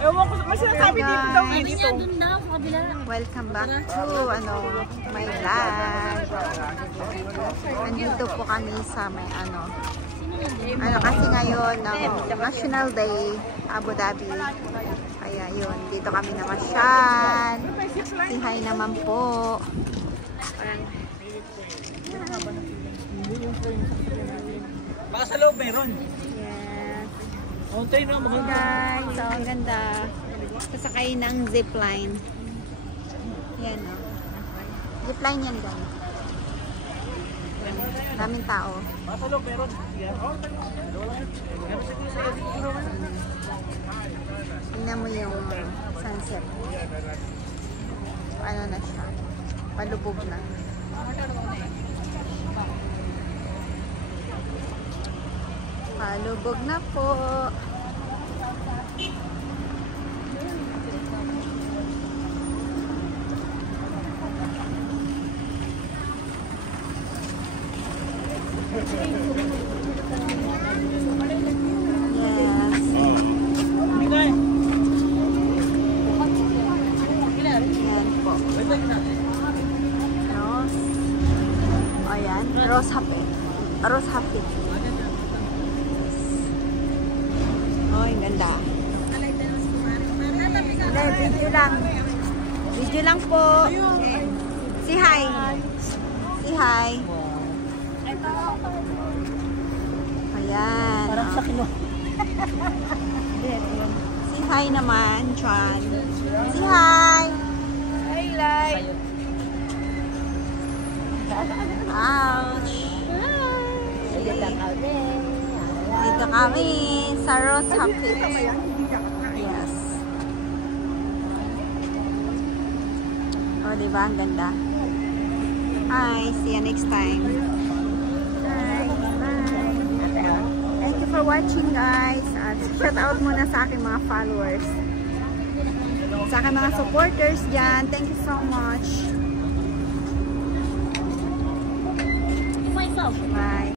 Ewan ko, may sinasabi dito daw Sabi dito. niya dun daw, sa kabila. Welcome back to my vlog. Nandito po kami sa may kasi ngayon National Day Abu Dhabi. Kaya yun, dito kami namasyal. Si hi naman po. Baka sa loob meron. Yes. Mountain na Hey guys, so ang ganda. Sasakay ng zipline. Yan o. Zipline yan guys. Daming tao. Baka sa loob meron. Tingnan mo yung sunset. Ano na siya? Palubog na. Palubog na po. Rose Happy. Oh, ang ganda. Video lang. Video lang po. Si hi. Si hi. Ayan. Parang sa kilo. Si hi naman, Chan. Si hi. Hi, Lai. Ouch! Dito kami sa Rose Happy. Yes. Oh, diba? Ang ganda. Hi! See you next time. Hi! Bye! Thank you for watching, guys. At shout out muna sa aking mga followers. Sa aking mga supporters dyan. Thank you so much. Myself. Bye.